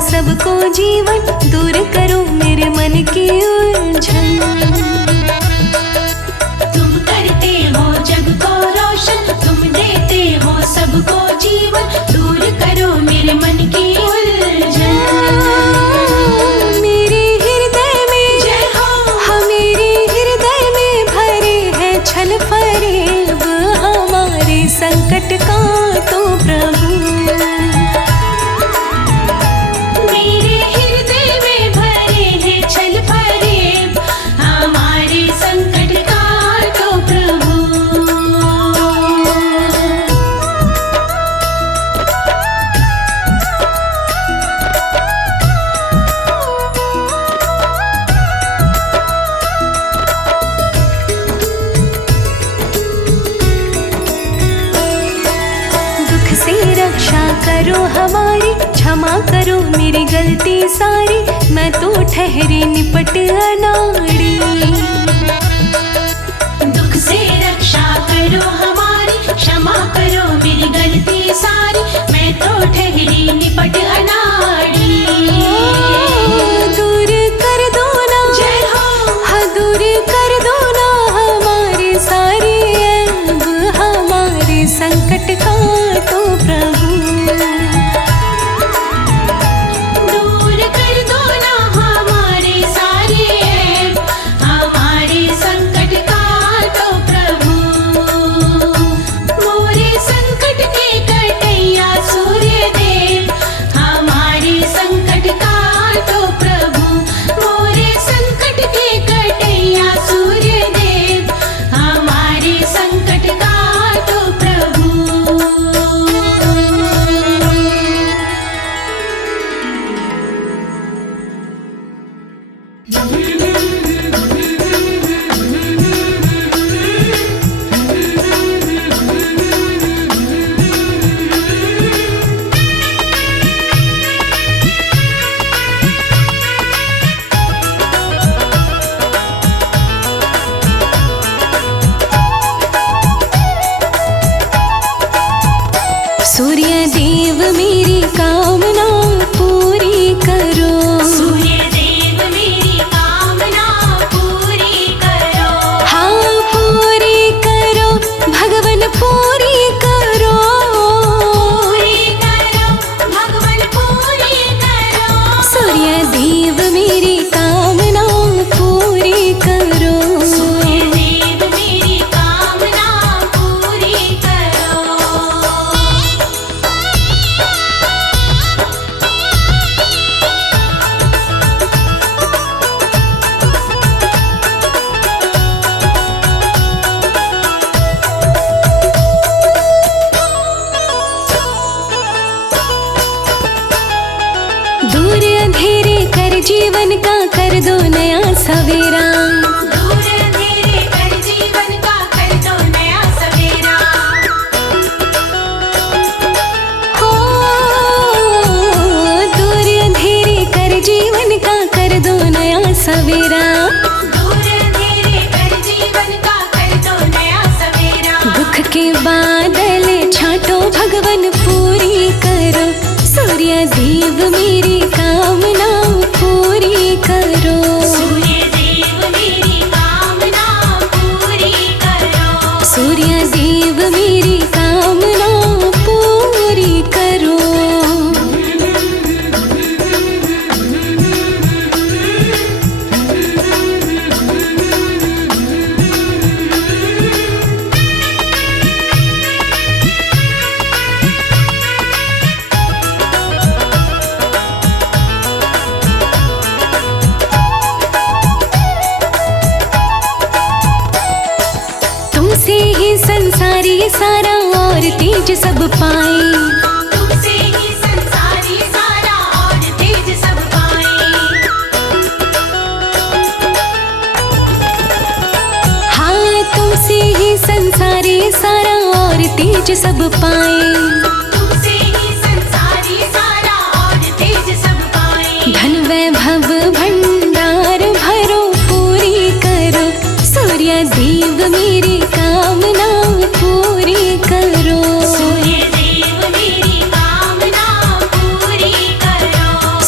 सबको जीवन, दूर करो मेरे मन की उलझन। तुम करते हो जग को रोशन, तुम देते हो सबको जीवन, दूर करो मेरे मन की उलझन। मेरे हृदय में जय हो, हाँ मेरे हृदय में भरे है छल फरेब, हमारे संकट का तो प्रभु। मेरे हृदय में भरे हैं छल फरेब, हमारे संकट का तो प्रभु। दुख से रक्षा करो हमारी, क्षमा करो मेरी गलती सारी, मैं तो ठहरी निपट अनाड़ी। दुख से रक्षा करो हमारी, क्षमा करो मेरी गलती सारी, मैं तो ठहरी निपट अनाड़ी। दूर कर दो ना, जय हो, हाँ दूर कर दो ना हमारे सारे ऐब, हमारे संकट का तो प्रभु। दूर कर दो ना हमारे सारे ऐब, हमारे संकट का तो प्रभु। मोरे संकट के कटैया सूर्य देव, हमारे संकट का तो प्रभु। मोरे संकट के कटैया सूर्य देव, हमारे संकट का तो प्रभु। सूर्य देव मेरी कामना पूरी करो, सूर्य देव मेरी कामना पूरी करो। हाँ पूरी करो भगवन पूरी करो। पूरी करो भगवन पूरी करो। सूर्य देव मेरी कामना पूरी करो। सूर्य देव मेरी कामना पूरी करो। दूर अंधेरे कर जीवन का कर दो नया सवेरा, दूर अंधेरे कर जीवन का कर दो नया सवेरा। हो दूर अंधेरे कर जीवन का कर दो नया सवेरा। दूर अंधेरे कर जीवन का कर दो नया सवेरा। दुख के बादल छाटो भगवन पूरी करो। सूर्य देव मेरी कामना पूरी करो। सूर्य देव मेरी कामना पूरी करो। सूर्य देव मेरी कामना पूरी करो। तुमसे ही संसारी सारा और तेज सब पाए। तुमसे ही संसारी सारा और तेज सब पाए। हाँ तुमसे ही संसारी सारा और तेज सब पाए। तुमसे ही संसारी सारा और तेज सब पाए। धन वैभव भंडार भरो पूरी करो। सूर्य देव मेरी कामना पूरी करो। सूर्य देव मेरी कामना पूरी करो।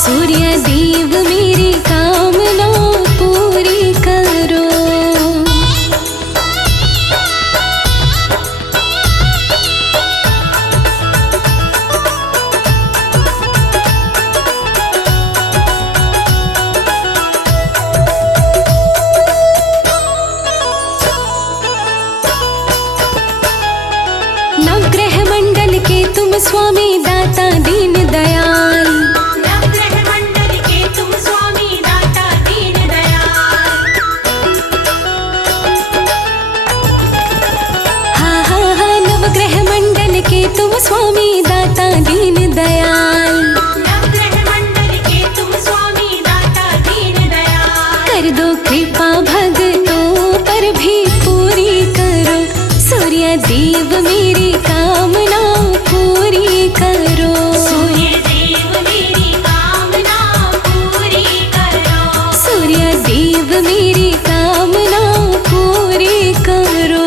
देव मेरी कामना पूरी करो। सूर्य देव मेरी कामना पूरी करो। सूर्य देव मेरी कामना पूरी करो।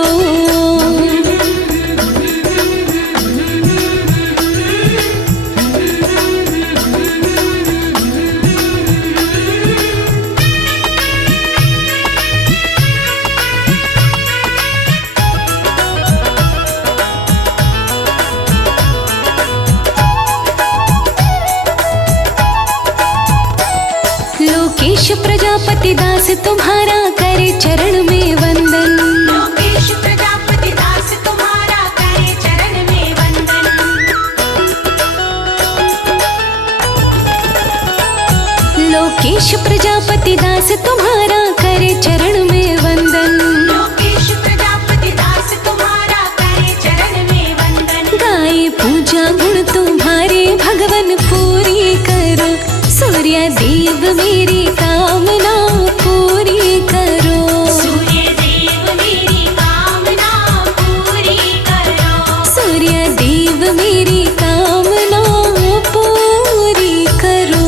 लोकेश प्रजापति दास तुम्हारा करे चरण में वंदन। लोकेश प्रजापति दास तुम्हारा करे चरण में वंदन। लोकेश प्रजापति दास तुम्हारा करे चरण में वंदन। लोकेश प्रजापति दास तुम्हारा करे चरण में वंदन। गाए पूजा गुण तुम्हारे भगवन पूरी करो। सूर्य देव मेरी कामना पूरी करो। सूर्य देव मेरी कामना पूरी करो। सूर्य देव मेरी कामना पूरी करो।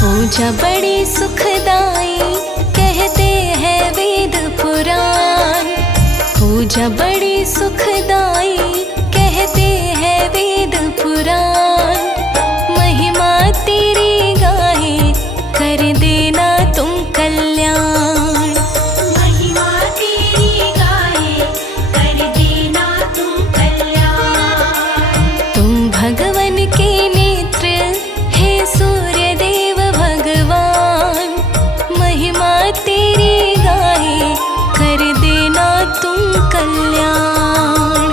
पूजा बड़ी सुखदाई कहते हैं वेद पुराण। पूजा बड़ी सुखदाई कहते हैं वेद पुराण। महिमा तेरी गाहे कर देना तुम कल्याण। महिमा तेरी गाहे कर देना तुम कल्याण। तुम भगवन के नेत्र हे सूर्य देव भगवान। महिमा तेरी गाहे कर देना तुम कल्याण।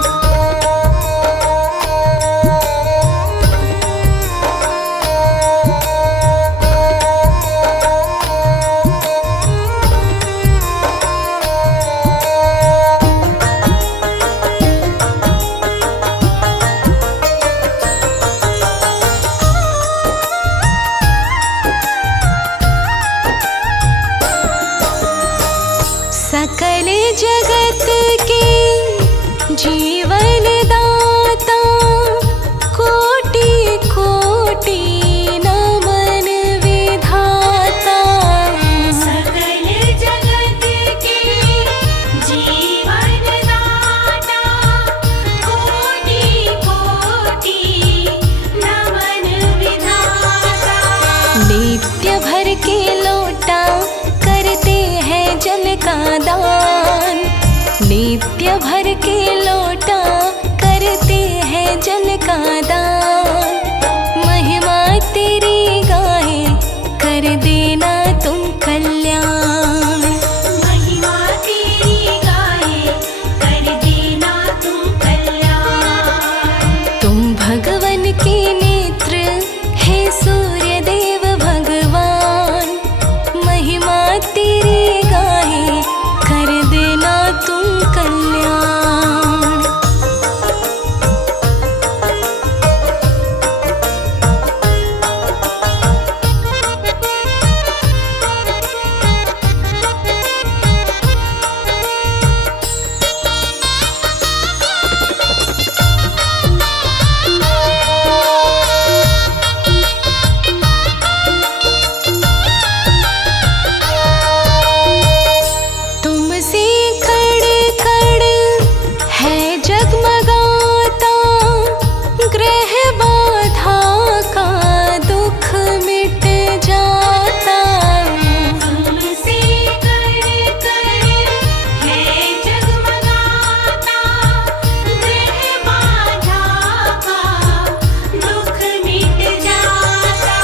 सकल जगत के जीवन दाता कोटि कोटि नमन विधाता। सकल जगत के जीवन दाता कोटि कोटि दान। नित्य भर के लोटा करते हैं जल का दान। महिमा तेरी गाए कर देना तुम कल्याण। महिमा तेरी गाए कर देना तुम कल्याण। तुम भगवन के नेत्र हे सूर्य देव भगवान। महिमा तेरी गाए कर देना तुम कल्याण। तुमसे कड़ कड़ है जगमगाता। ग्रह बाधा का दुख मिट जाता। तुमसे कर कर है जगमगाता। ग्रह बाधा का दुख मिट जाता।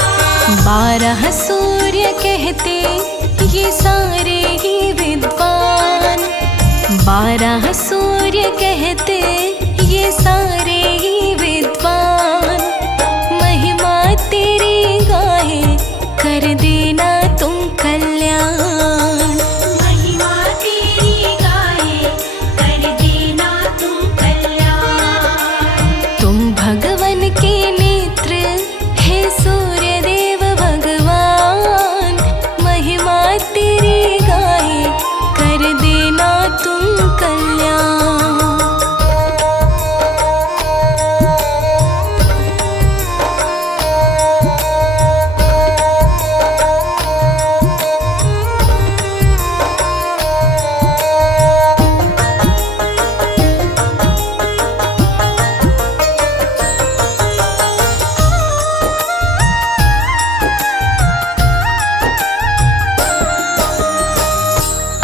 12 सूर्य कहते ये सारे ही विद्वान। 12 सूर्य कहते ये सारे ही विद्वान। महिमा तेरी गाए कर देना तुम कल्याण। महिमा तेरी गाए कर देना तुम कल्याण। तुम भगवन के नेत्र हे सूर्य देव भगवान। महिमा तेरी गाए कर देना तुम कल्याण।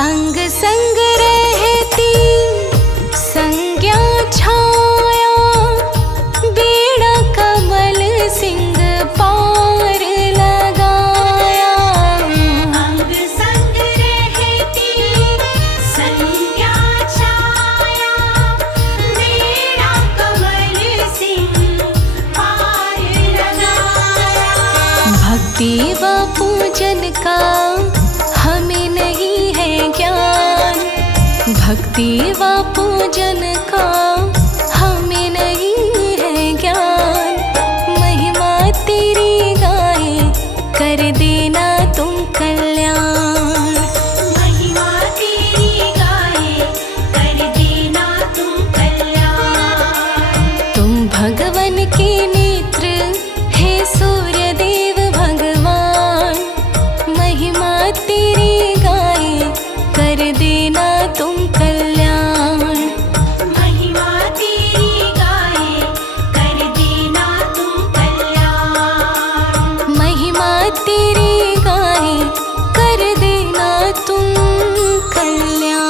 अंग संग रहती संज्ञा छाया। बेड़ा कमल सिंह पार लगाया। अंग संग रहती संज्ञा छाया। बेड़ा कमल सिंह पार लगाया। भक्ति व पूजन का हमें नहीं है ज्ञान। भक्ति व पूजन का हमें नहीं है ज्ञान। महिमा तेरी गाए कर देना तुम कल्याण। महिमा तेरी गाए कर देना तुम कल्याण। तुम भगवन के नेत्र हे सूर्य देव भगवान। महिमा तेरी गाए कर देना तुम कल्याण। महिमा तेरी गाए कर देना तुम कल्याण। महिमा तेरी गाए कर देना तुम कल्याण।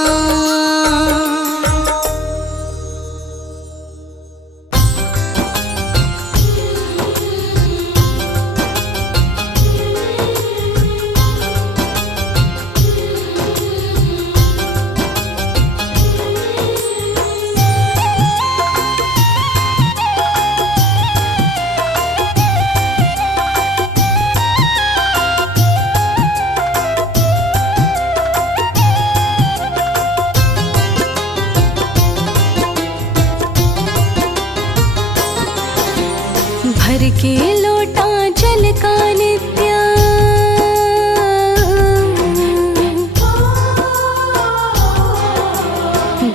भर के लोटा जल का नित्य।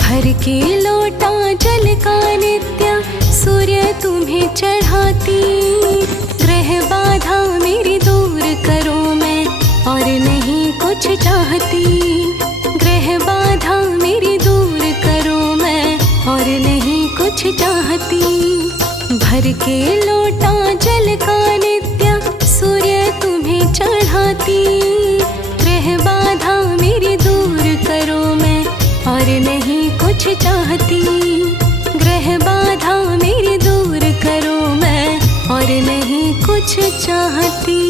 भर के लोटा जल का नित्य। सूर्य तुम्हें चढ़ाती। ग्रह बाधा मेरी दूर करो मैं और नहीं कुछ चाहती। ग्रह बाधा मेरी दूर करो मैं और नहीं कुछ चाहती। भर के लोटा जल का नित्य। सूर्य तुम्हें चढ़ाती। ग्रह बाधा मेरी दूर करो कुछ चाहती।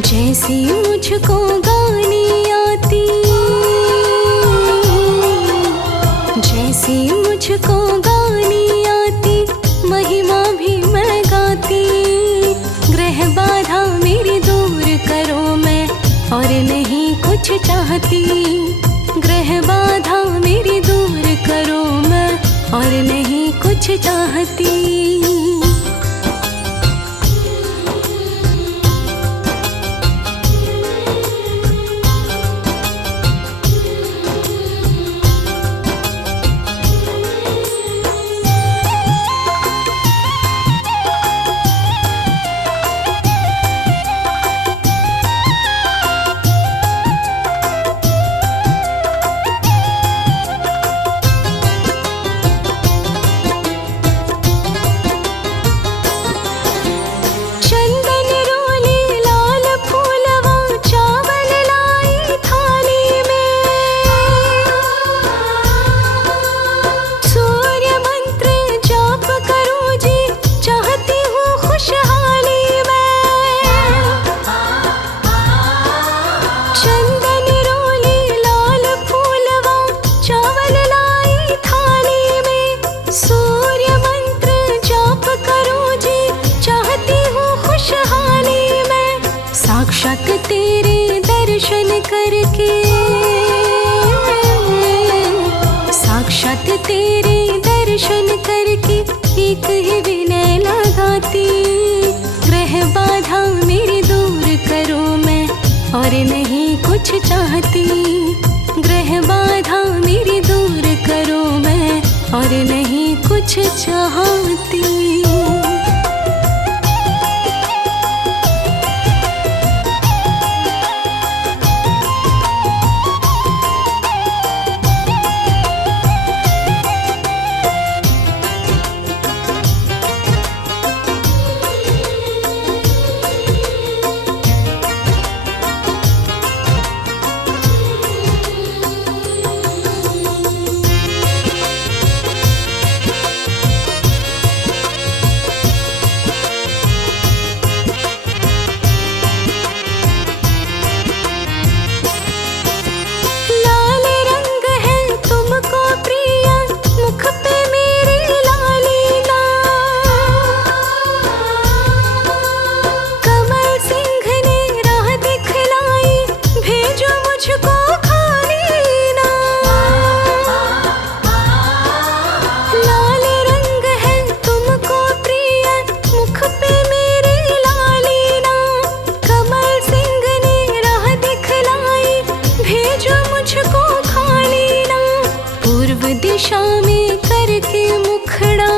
जैसी मुझको गानी आती, जैसी मुझको गानी आती, महिमा भी मैं गाती। ग्रह बाधा मेरी दूर करो मैं और नहीं कुछ चाहती। ग्रह बाधा मेरी दूर करो मैं और नहीं कुछ चाहती। साक्षात तेरे दर्शन करके, साक्षात तेरे दर्शन करके एक ही विनय लगाती। ग्रह बाधा मेरी दूर करो मैं और नहीं कुछ चाहती। ग्रह बाधा मेरी दूर करो मैं और नहीं कुछ चाहती। दिशा में करके मुखड़ा,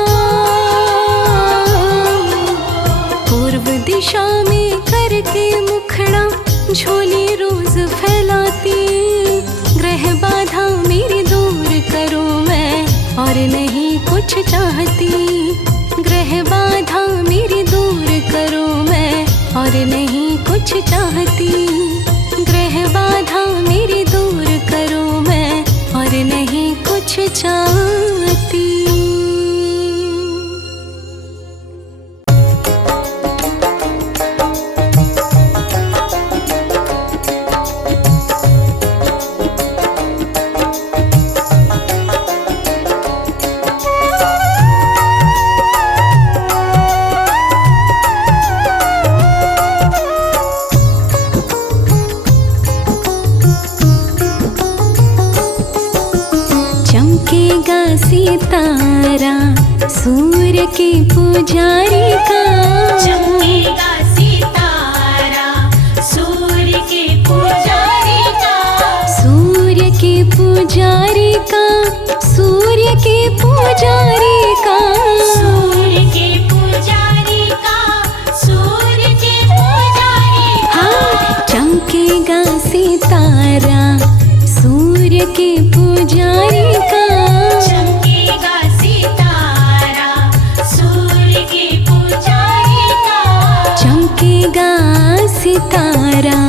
पूर्व दिशा में करके मुखड़ा झोली रोज फैलाती। ग्रह बाधा मेरी दूर करो मैं और नहीं कुछ चाहती। ग्रह बाधा मेरी दूर करो मैं और नहीं कुछ चाहती। ग्रह बाधा मेरी दूर करो मैं और नहीं कुछ चाहती। सूर्य के पुजारी का चमकेगा सितारा सूर्य के पुजारी का सूर्य के पुजारी का सूर्य के पुजारी का सूर्य के पुजारी का सूर्य के पुजारी का हाँ चमकेगा सितारा सूर्य के पुजारी का चमकेगा सितारा सूर्य के पुजारी का चमकेगा सितारा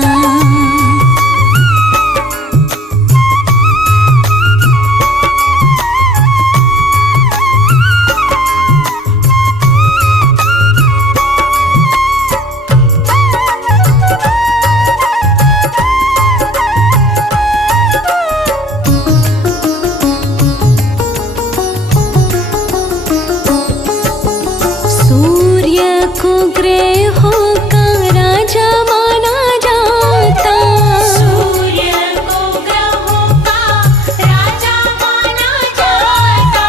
सूर्य को ग्रहों का राजा माना जाता सूर्य को ग्रहों का राजा माना जाता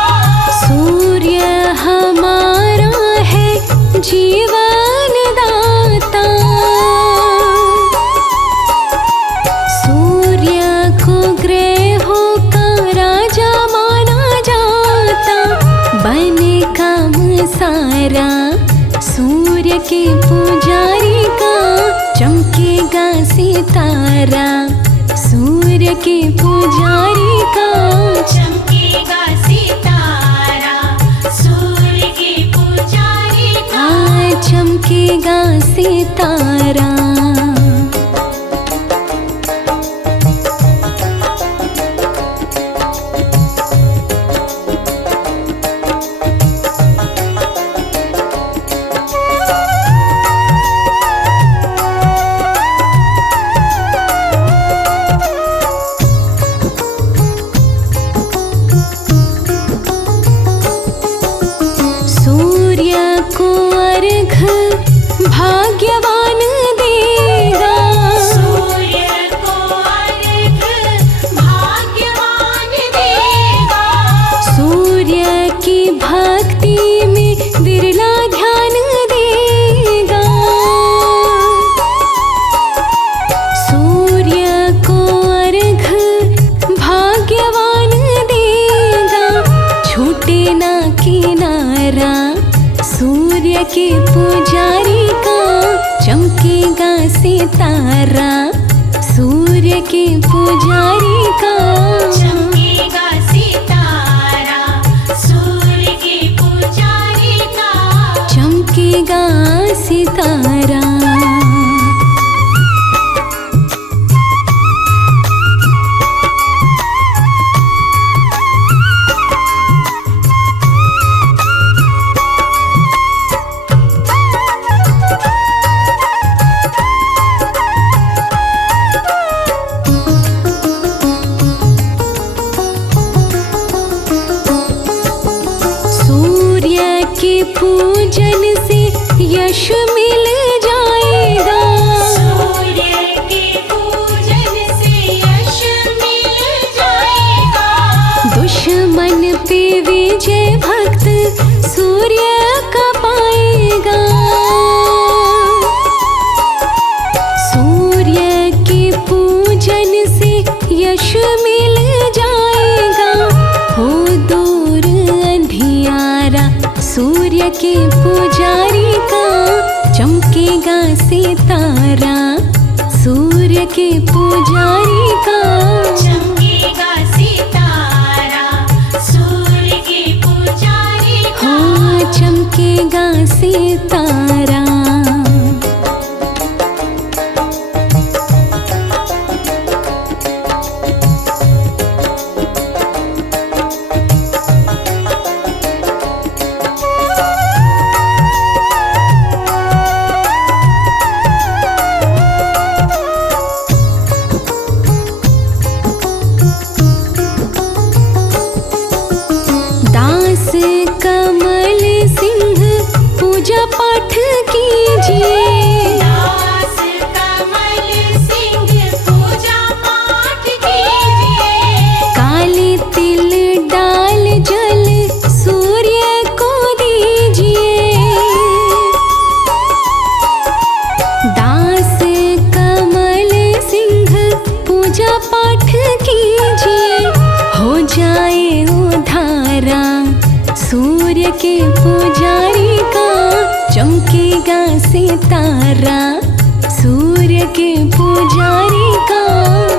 सूर्य हमारा है जीवन दाता सूर्य को ग्रहों का राजा माना जाता बने काम सारा सूर्य के पुजारी का चमकेगा सितारा सूर्य के पुजारी का चमकेगा सितारा सूर्य के पुजारी का चमकेगा सितारा सूर्य को अर्घ भाग्यवान देगा सूर्य को अर्घ भाग्यवान देगा सूर्य की भक्ति में विरला ध्यान देगा सूर्य को अर्घ भाग्यवान देगा छूटे ना किनारा सूर्य के पुजारी का चमकेगा सितारा सूर्य के पुजारी का चमकेगा सितारा सूर्य के पुजारी का चमकेगा सितारा सूर्य के पूजन से यश मिल जाएगा सूर्य के पूजन से यश मिल जाएगा दुश्मन पे विजय भक्त सूर्य का पाएगा सूर्य के पूजन से यश मिल जाएगा हो दूर अंधियारा सूर्य के पुजारी का चमकेगा सितारा सूर्य के पुजारी का चमकेगा सितारा सूर्य के पुजारी का हाँ चमकेगा सितारा दास कमल सिंह पूजा पाठ कीजिए दास कमल सिंह पूजा पाठ कीजिए काले तिल डाल जल सूर्य को सूर्य के पुजारी का चमकेगा सितारा। सूर्य के पुजारी का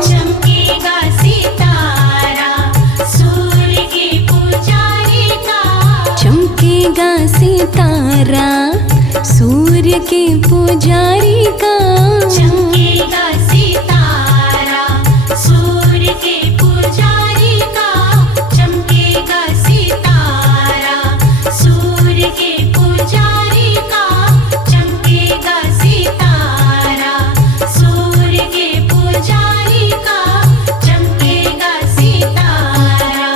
चमकेगा सितारा। सूर्य के पुजारी का चमकेगा सितारा। सूर्य के पुजारी का चमकेगा सितारा। सूर्य के पुजारी का चमकेगा सितारा। सूर्य के पुजारी का चमकेगा सितारा। सूर्य के पुजारी का चमकेगा सितारा।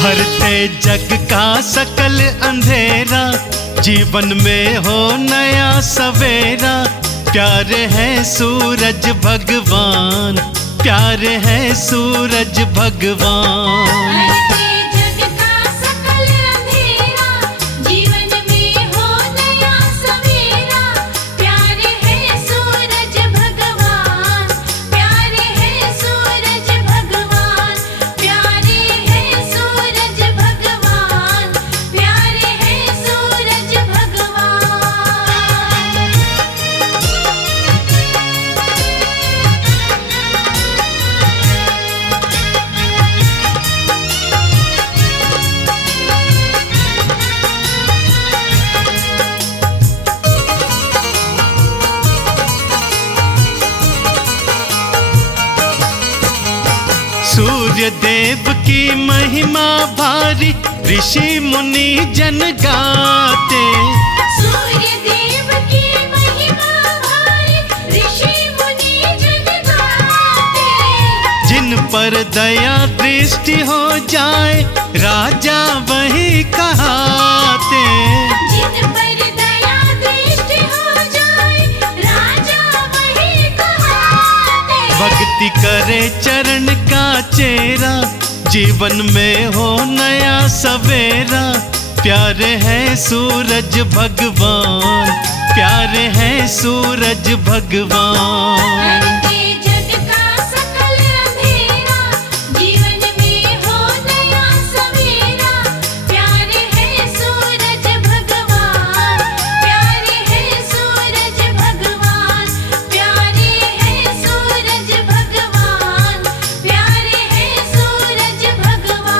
हरते जग का सकल अंधेरा, जीवन में हो नया सवेरा। प्यारे है सूरज भगवान, प्यारे है सूरज भगवान। हरते जग का सकल अंधेरा, जीवन में हो नया सवेरा। प्यारे है सूरज भगवान, प्यारे है सूरज भगवान। प्यारे है सूरज भगवान, प्यारे है सूरज भगवान। सूर्य देव की महिमा भारी, ऋषि मुनि जन गाते। सूर्य देव की महिमा भारी, ऋषि मुनि जन गाते। जिन पर दया दृष्टि हो जाए, राजा वही कहाते। जिन पर दया दृष्टि हो जाए, राजा वही कहाते। भक्ति करे चरण का चेरा, जीवन में हो नया सवेरा। प्यारे है सूरज भगवान, प्यारे है सूरज भगवान। हरते जग का सकल अंधेरा, जीवन में हो नया सवेरा। प्यारे है सूरज भगवान, प्यारे है सूरज भगवान। प्यारे है सूरज भगवान, प्यारे है सूरज भगवान।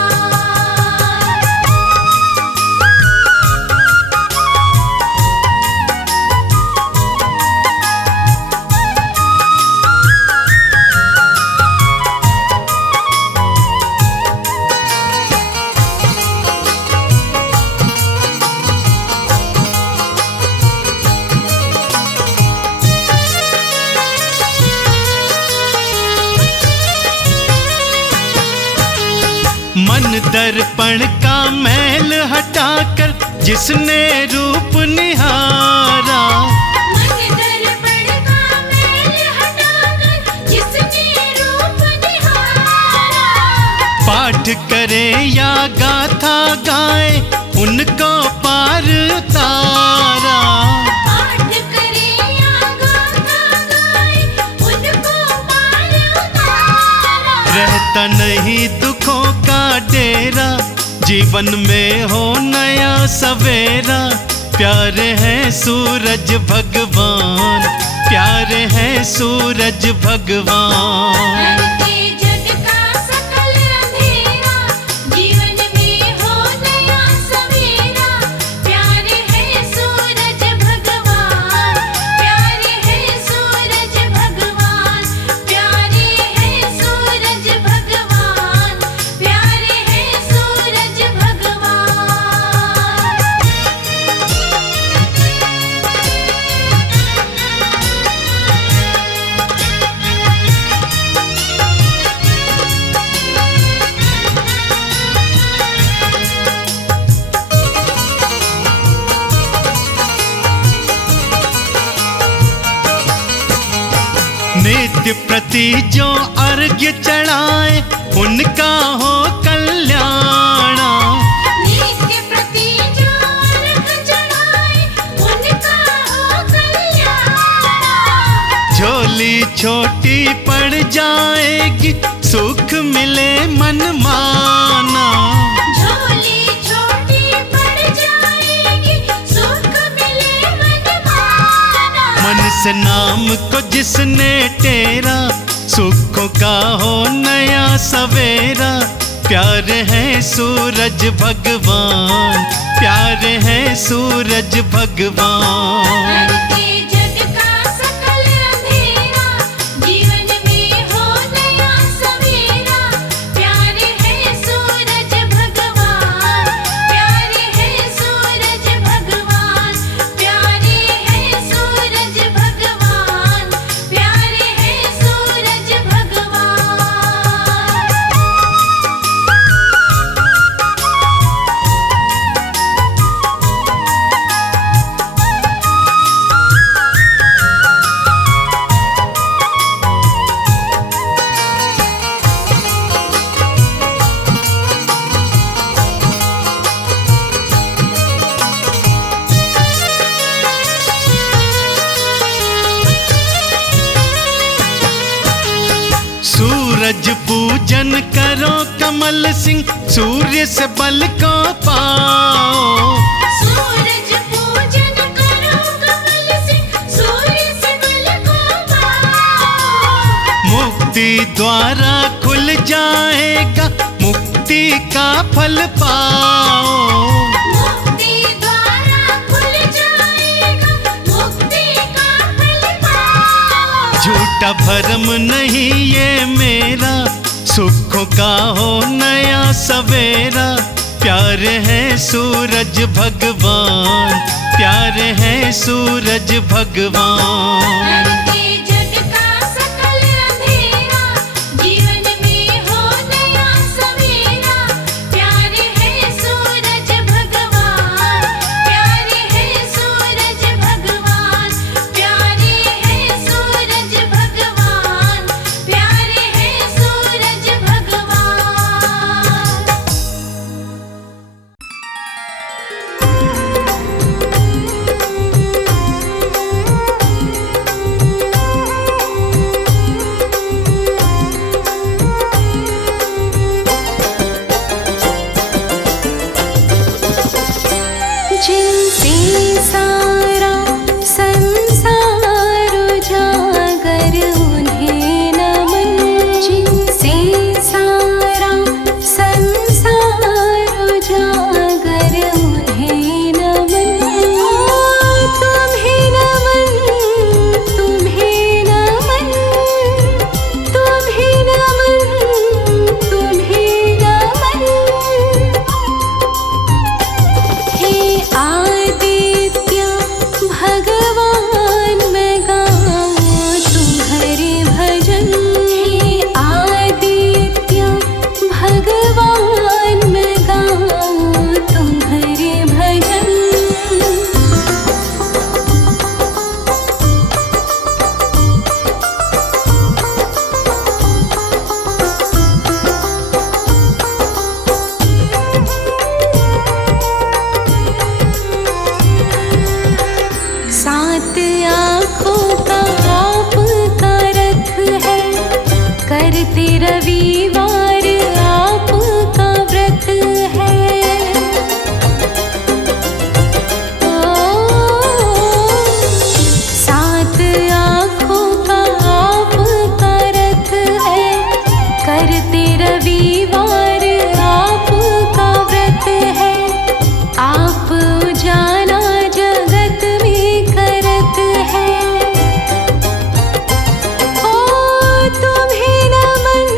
मन दर्पण का मैल हटाकर जिसने रूप निहारा। मन दर्पण का मैल हटाकर जिसने रूप निहारा। पाठ करे या गाथा गाए, उनको पार उतारा। पाठ करे या गाथा गाए, उनको पार उतारा। रहता नहीं दुखों का डेरा, जीवन में हो नया सवेरा। प्यारे है सूरज भगवान, प्यारे है सूरज भगवान। हरते जग का सकल अंधेरा, जीवन में हो नया सवेरा। प्यारे है सूरज भगवान, प्यारे है सूरज भगवान। प्यारे है सूरज भगवान, प्यारे है सूरज भगवान। नित्य प्रति जो अर्घ्य चढ़ाए उनका हो कल्याण। नित्य प्रति जो अर्घ चढ़ाए उनका हो कल्याण। झोली छोटी पड़ जाएगी सुख मिले मन माना। झोली छोटी पड़ जाएगी सुख मिले मन माना। मन से नाम को जिसने टेरा सुखों का हो नया सवेरा। प्यारे हैं सूरज भगवान, प्यारे हैं सूरज भगवान। करके जग का सकल अंधेरा, जीवन में हो नया सवेरा। प्यारे हैं सूरज भगवान, प्यारे हैं सूरज भगवान, प्यारे हैं सूरज भगवान, प्यारे हैं सूरज भगवान। सूरज पूजन करो कमल सिंह, सूर्य से बल को पाओ। सूरज पूजन करो कमल सिंह, सूर्य से बल को पाओ। मुक्ति द्वारा खुल जाएगा, मुक्ति का फल पाओ। मुक्ति द्वारा खुल जाएगा, मुक्ति का फल पाओ। झूठा भरम नहीं ये मेरा, सुखों का हो नया सवेरा। प्यारे हैं सूरज भगवान, प्यारे हैं सूरज भगवान। करके जग का सकल अंधेरा, जीवन में हो नया सवेरा। प्यारे हैं सूरज भगवान, प्यारे हैं सूरज भगवान, प्यारे हैं सूरज भगवान, प्यारे हैं सूरज भगवान। जिनसे सारा संसार उजागर उन्हें नमन। जिनसे सारा संसार उजागर उन्हें नमन। तुम्हें नमन, तुम्हें नमन, तुम्हें नमन, तुम्हें नमन। हे आदित्य भगवान मैं गाऊं तुम्हारे भजन। हे आदित्य भगवान मैं गाऊं तुम्हारे भजन। सात आँखों का आपका रथ है, करते रविवार आपका व्रत है। सात आँखों का आपका रथ है, करते रविवार आपका व्रत है। आप उजाला जगत में करत है। ओ तुम्हें नमन,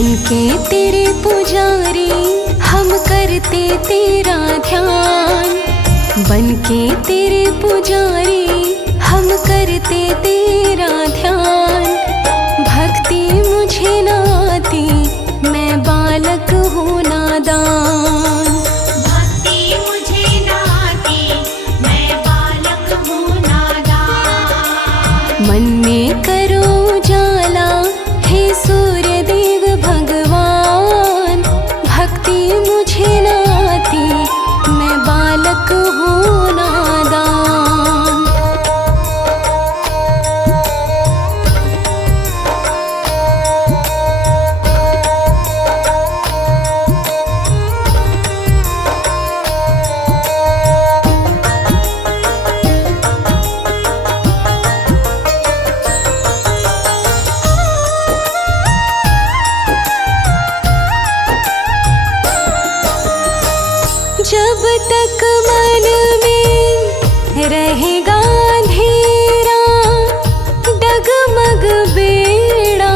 बनके तेरे पुजारी हम करते तेरा ध्यान। बनके तेरे पुजारी हम करते तेरा ध्यान। भक्ति मुझे न आती मैं बालक हूँ नादान। भक्ति मुझे न आती मैं बालक हूँ नादान। मन में करो उजाला हे सूर्य देव भगवान। भक्ति मुझे न आती मैं बालक हूँ नादान। जब तक मन में रहेगा अंधेरा, डगमग बेड़ा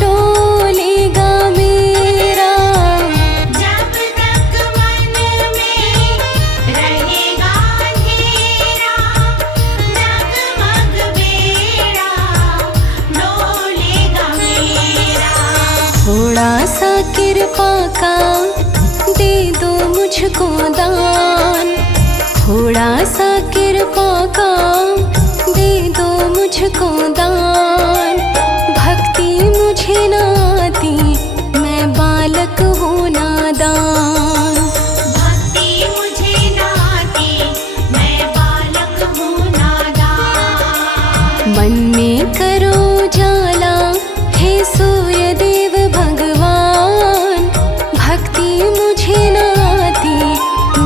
डोलेगा मेरा। जब तक मन में रहेगा अंधेरा, डगमग बेड़ा डोलेगा मेरा। थोड़ा सा कृपा का दे दो मुझको दान। थोड़ा सा कृपा का दे दो मुझको दान। भक्ति मुझे न आती मैं बालक हूँ नादान। भक्ति मुझे न आती मैं बालक हूँ नादान। मन में करो उजाला हे सूर्य देव भगवान। भक्ति मुझे न आती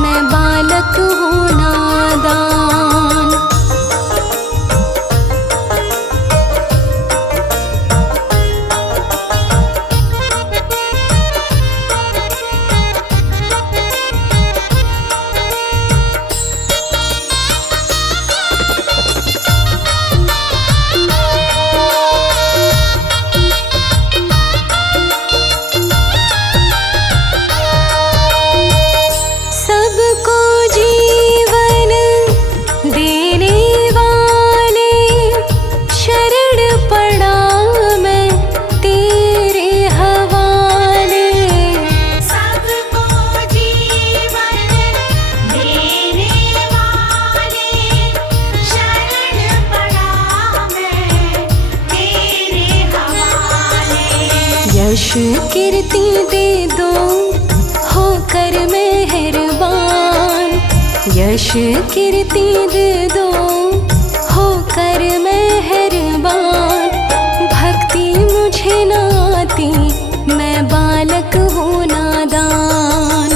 मैं बालक हूँ नादान। सबको जीवन देने वाले शरण पड़ा मैं तेरे हवाले। सबको जीवन देने वाले शरण पड़ा मैं तेरे हवाले। यश कीर्ति दे दो होकर मेहरबान। यश कीर्ति दे दो होकर मेहरबान। भक्ति मुझे न आती मैं बालक हूँ नादान।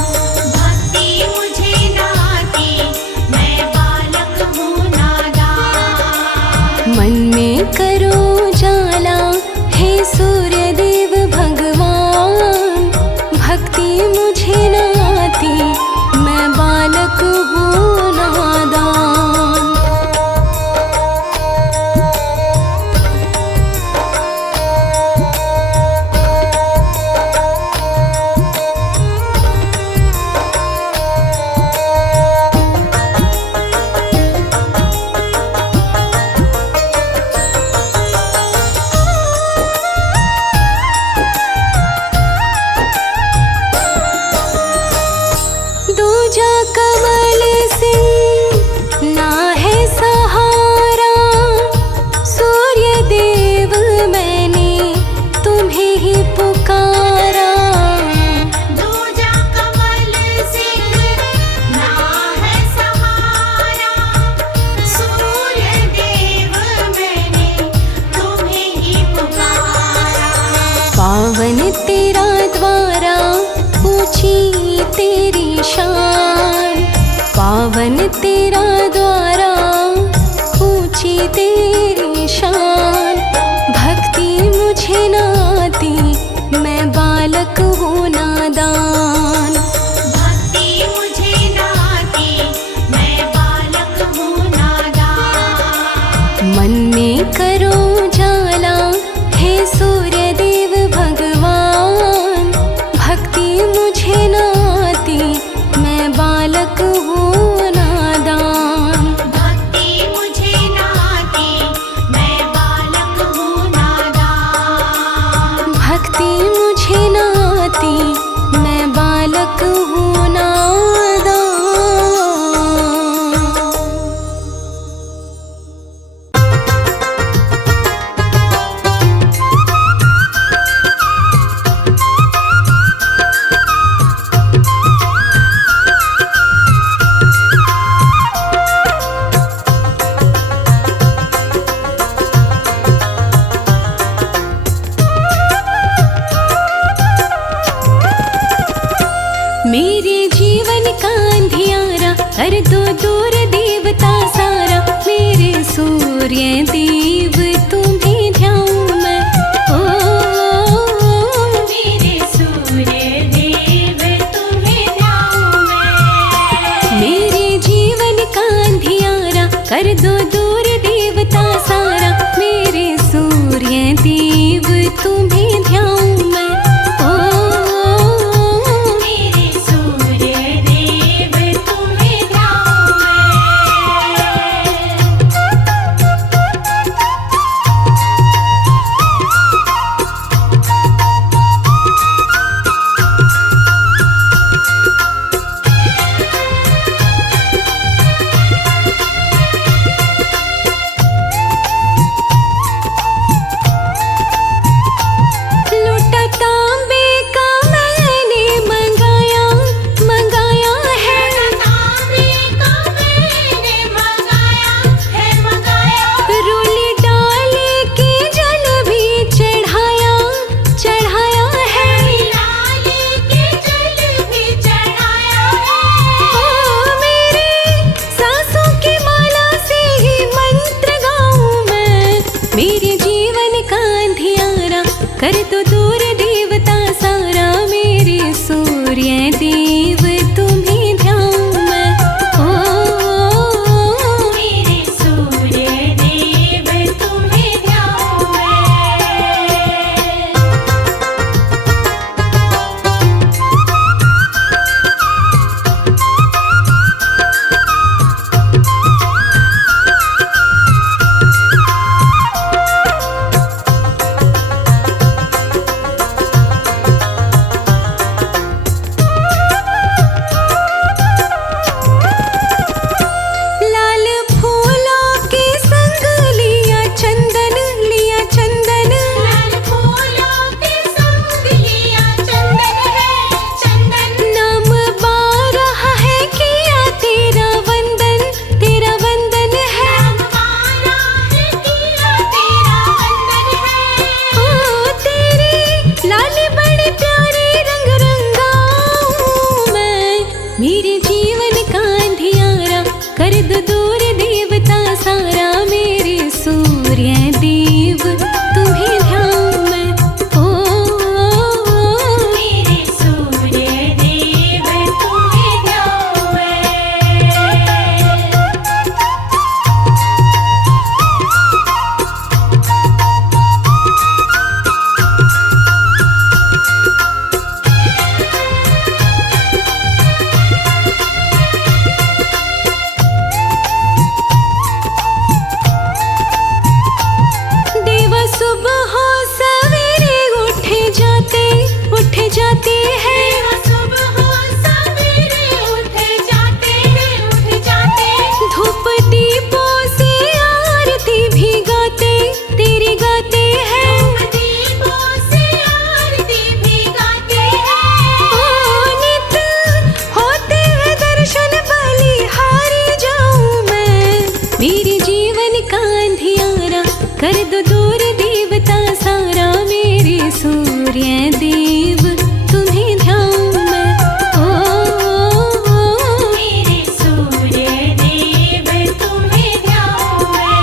भक्ति मुझे न आती मैं बालक हूँ नादान। मन में करो उजाला हे सूर्य देव भगवान। भक्ति मुझे न आती मैं बालक हूँ नादान। दूजा कमल सिंह ना है सहारा। सूर्य देव मैंने तुम्हें ही पुकारा। दूजा कमल सिंह ना है सहारा। सूर्य देव मैंने तुम्हें ही पुकारा। पावन तेरा द्वारा ऊंची तेरी शान। पावन तेरा द्वारा ऊंची तेरी शान। भक्ति मुझे न आती मैं बालक हूँ नादान। भक्ति मुझे न आती मैं बालक हूँ नादान। मन में करो उजाला हे सूर्य देव भगवान। सूर्य देव तुम्हें ध्याऊं मैं। मेरे सूर्य देव तुम्हें ध्याऊं मैं। मेरे जीवन का अंधियारा कर दो दूर देवता सारा। मेरे सूर्य देव तुम्हें ध्याऊं मैं। मेरे सूर्य देव तुम्हें ध्याऊं मैं। लोटा तांबे का मैंने मंगाया है। तांबे का मैंने मंगाया है। रोली डाले के जल भी चढ़ाया है। डाले के जल भी चढ़ाया है। मेरे सांसों की माला से ही मंत्र गाऊं मैं। मेरे जीवन का अंधियारा कर दो दूर देवता सारा। मेरे सूर्य देव तुम्हें ध्याऊं मैं। मेरे सूर्य देव तुम्हें ध्याऊं मैं। लाल फूलों के संग लिया चंदन। लाल फूलों के संग लिया चंदन है चंदन। नाम बारह है किया तेरा वंदन है। हमारा है किया तेरा वंदन है। ओ तेरी लाली बड़े प्यारे रंग रंगाऊं मैं। मेरे जीवन का अंधियारा कर दो दूर देवता सारा। मेरे सूर्य देव तुम्हें ध्याऊं मैं। मेरे सूर्य देव तुम्हें ध्याऊं मैं। देव सुबह सवेरे उठ जाते हैं। सुबह सवेरे उठ जाते हैं। धूप दीपों से आरती भी तेरी गाते हैं। दीपों से आरती भी गाते हैं। नित होते हुए दर्शन बलिहारी जाऊं मैं। मेरे जीवन का अंधियारा कर दो दूर देवता सारा। मेरे सूर्य देव तुम्हें ध्याऊं मैं। मेरे सूर्य देव तुम्हें ध्याऊं मैं।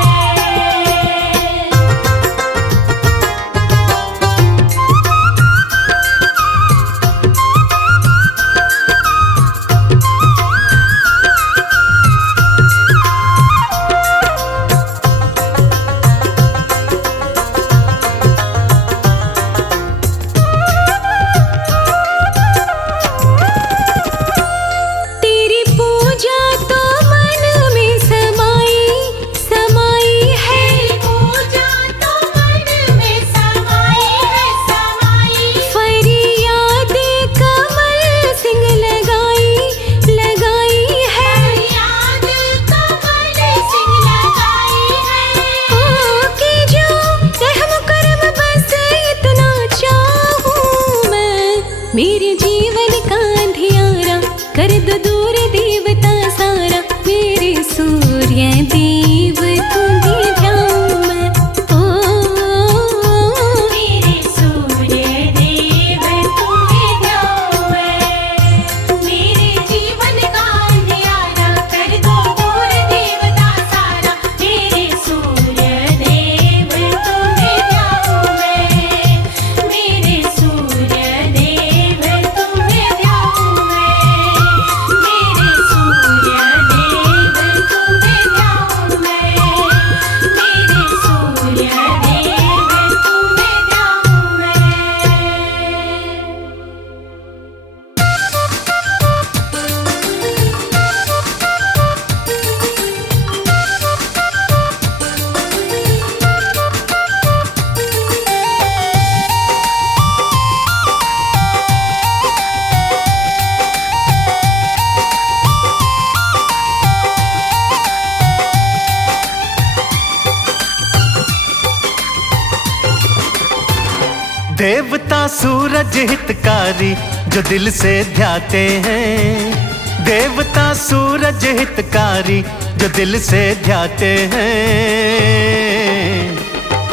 देवता सूरज हितकारी जो दिल से ध्याते हैं, देवता सूरज हितकारी जो दिल से ध्याते हैं,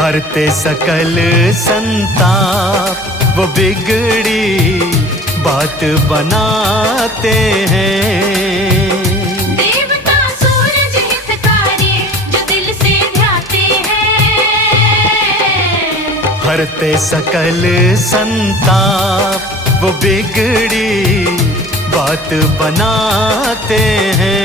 हरते सकल संताप वो बिगड़ी बात बनाते हैं। देवता सूरज हितकारी जो दिल से ध्याते हैं, हरते सकल संताप वो बिगड़ी बात बनाते हैं।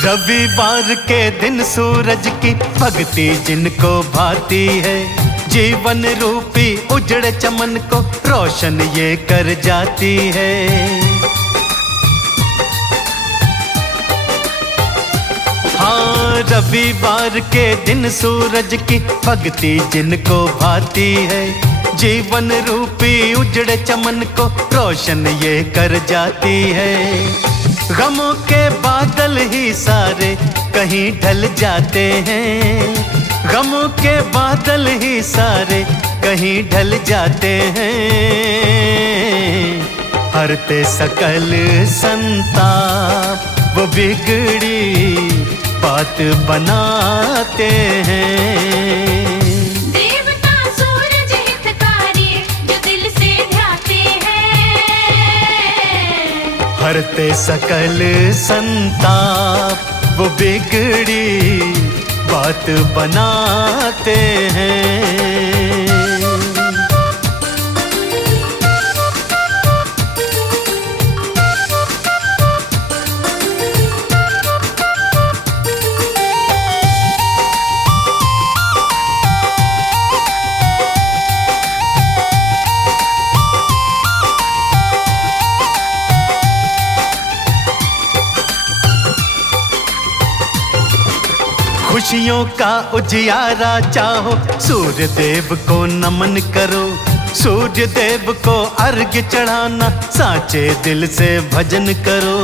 रविवार के दिन सूरज की भक्ति जिनको भाती है, जीवन रूपी उजड़े चमन को रोशन ये कर जाती है। हाँ, रविवार के दिन सूरज की भक्ति जिनको भाती है, जीवन रूपी उजड़े चमन को रोशन ये कर जाती है। गमों के बादल ही सारे कहीं ढल जाते हैं, गमों के बादल ही सारे कहीं ढल जाते हैं, हरते सकल संताप वो बिगड़ी बात बनाते हैं। हरते सकल संताप वो बिगड़ी बात बनाते हैं। खुशियों का उजियारा चाहो, सूर्य देव को नमन करो, सूर्य देव को अर्घ्य चढ़ाना साचे दिल से भजन करो।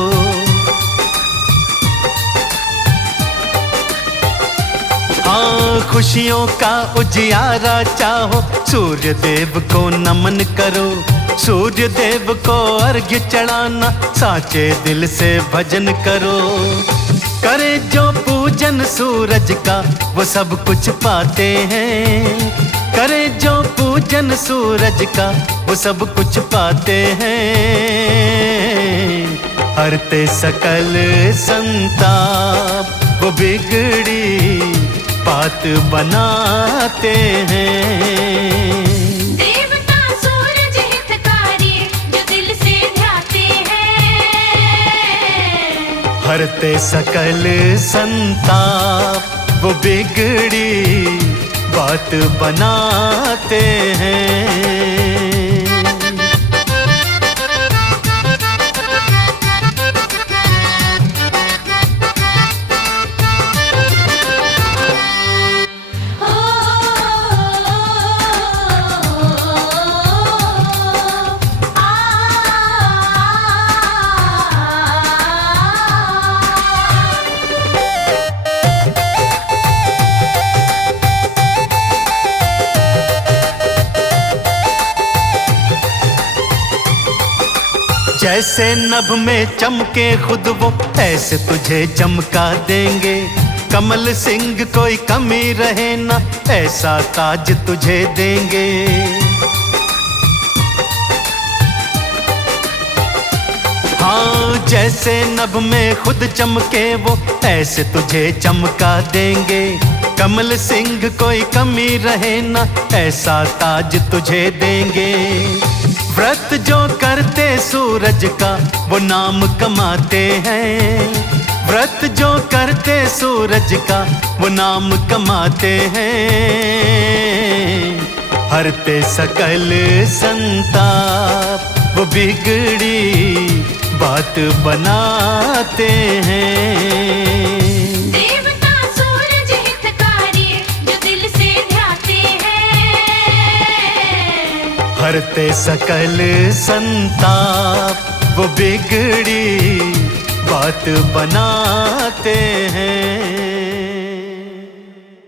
हाँ, खुशियों का उजियारा चाहो, सूर्य देव को नमन करो, सूर्य देव को अर्घ्य चढ़ाना साचे दिल से भजन करो। करे जो पूजन सूरज का वो सब कुछ पाते हैं, करे जो पूजन सूरज का वो सब कुछ पाते हैं, हरते सकल संताप वो बिगड़ी बात बनाते हैं। हरते सकल संताप वो बिगड़ी बात बनाते हैं। जैसे नभ में चमके खुद वो ऐसे तुझे चमका देंगे, कमल सिंह कोई कमी रहे ना ऐसा ताज तुझे देंगे। हाँ, जैसे नभ में खुद चमके वो ऐसे तुझे चमका देंगे, कमल सिंह कोई कमी रहे ना ऐसा ताज तुझे देंगे। व्रत जो करते सूरज का वो नाम कमाते हैं, व्रत जो करते सूरज का वो नाम कमाते हैं, हरते सकल संताप वो बिगड़ी बात बनाते हैं। देवता सूरज हितकारी जो दिल से ध्याते हैं, हरते सकल संताप वो बिगड़ी बात बनाते हैं।